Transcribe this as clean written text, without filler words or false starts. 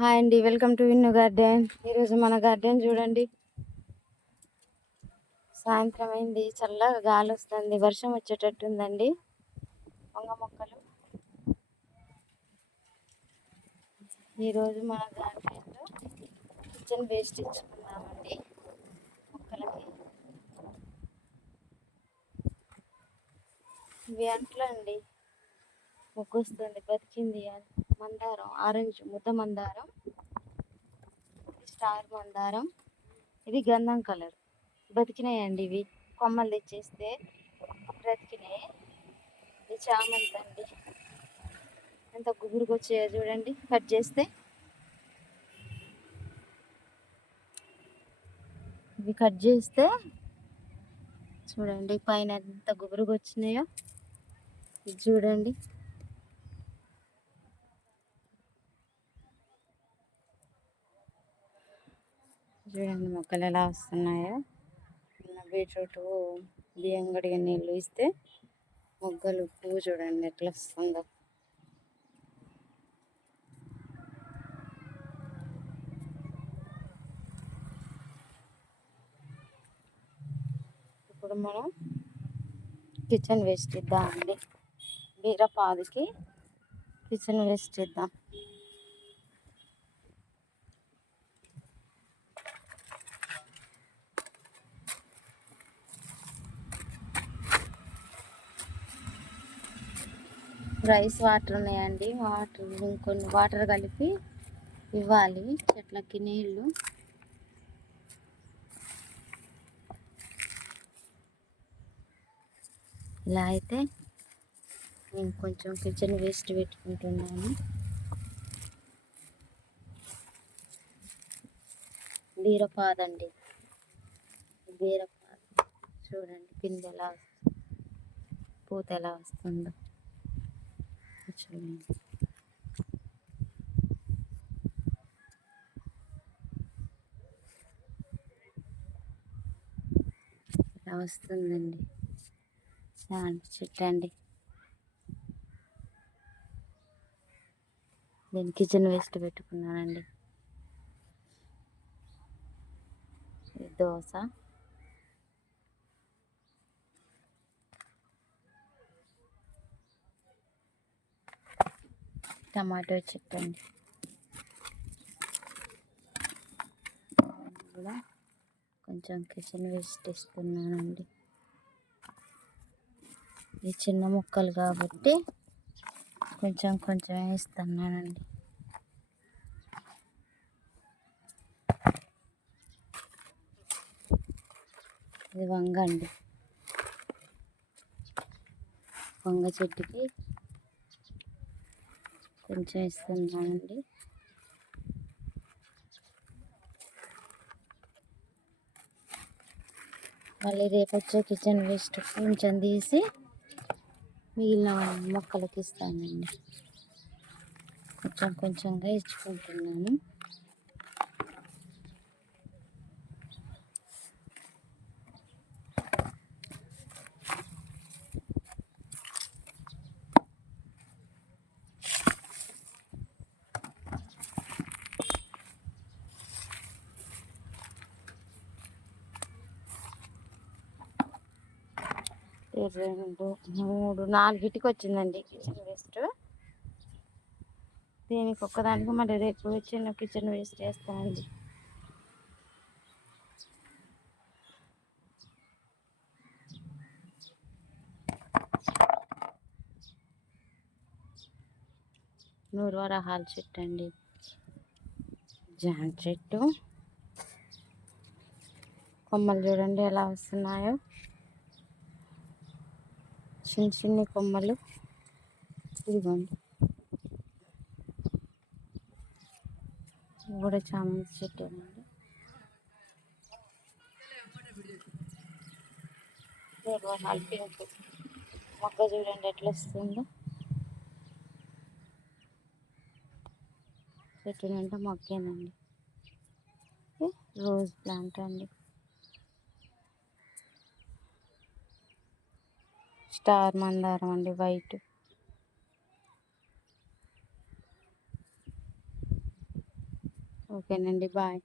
Hi అండి, welcome to win garden. ఈరోజు మన గార్డెన్ చూడండి. సాయంత్రం అయింది, చల్లగా గాలి వస్తుంది, వర్షం వచ్చేటట్టుందండి. వంగ మొక్కలు ఈరోజు మన గార్డెన్లో కిచెన్ వేస్ట్ ఇచ్చుకున్నామండి మొక్కలకి. ఇవి అంట్లో అండి, మొగ్గు వస్తుంది, బతికింది. మందారం, ఆరెంజ్ ముద్ద మందారం, స్టార్ మందారం, ఇది గంధం కలర్. బతికినాయండి ఇవి, కొమ్మలు తెచ్చేస్తే బ్రతికినాయి. ఇది చామంతి అండి, ఎంత గుబురుగా వచ్చాయో చూడండి. కట్ చేస్తే ఇవి కట్ చేస్తే చూడండి పైన ఎంత గుబురుగా వచ్చినాయో. ఇది చూడండి, చూడండి మొక్కలు ఎలా వస్తున్నాయో. బీట్రూట్ బియ్యం కడిగిన నీళ్ళు ఇస్తే మొగ్గలు పువ్వు చూడండి ఎట్లా వస్తుందో. ఇప్పుడు మనం కిచెన్ వేస్ట్ ఇద్దామండి. బీరపాదుకి కిచెన్ వేస్ట్ ఇద్దాం. రైస్ వాటర్ ఉన్నాయండి, వాటర్ ఇంకొన్ని వాటర్ కలిపి ఇవ్వాలి చెట్లకి నీళ్ళు. ఇలా అయితే నేను కొంచెం కిచెన్ వేస్ట్ పెట్టుకుంటున్నాను. బీరపాదండి, బీరపాదు చూడండి, పిండి ఎలా పూత ఎలా వస్తుందో చూడండి. ఇలా వస్తుందండి, చామంతి చెట్టు అండి. నేను కిచెన్ వేస్ట్ పెట్టుకున్నానండి. దోస, టమాటో చెట్టు అండి, కూడా కొంచెం కిచెన్ వేస్ట్ ఇస్తున్నానండి. ఈ చిన్న ముక్కలు కాబట్టి కొంచెం కొంచెం వేస్తున్నానండి. ఇది వంగ అండి, వంగ చెట్టుకి కొంచెం ఇస్తున్నానండి. మళ్ళీ రేపు వచ్చే కిచెన్ వేస్ట్ కొంచెం తీసి మిగిలిన మొక్కలకి ఇస్తానండి. కొంచెం కొంచెంగా ఇచ్చుకుంటున్నాను. రెండు మూడు నాలుగిటికి వచ్చిందండి కిచెన్ వేస్ట్. దీనికి ఒక్కదానికి మళ్ళీ రేపు చిన్న కిచెన్ వేస్ట్ వేస్తానండి. నూరువరహాల చెట్టు అండి, జామ చెట్టు కొమ్మలు చూడండి ఎలా వస్తున్నాయో. చిన్న చిన్న కొమ్మలు, ఇదిగోండి. ఇది కూడా చామంతి చెట్టు అండి. పింక్ మొక్క చూడండి ఎట్లా వస్తుందో. చెట్టు నిండా మొక్కేనండి. రోజ్ ప్లాంట్ అండి, స్టార్ మందారం అండి, వైట్. ఓకేనండి. బాయ్.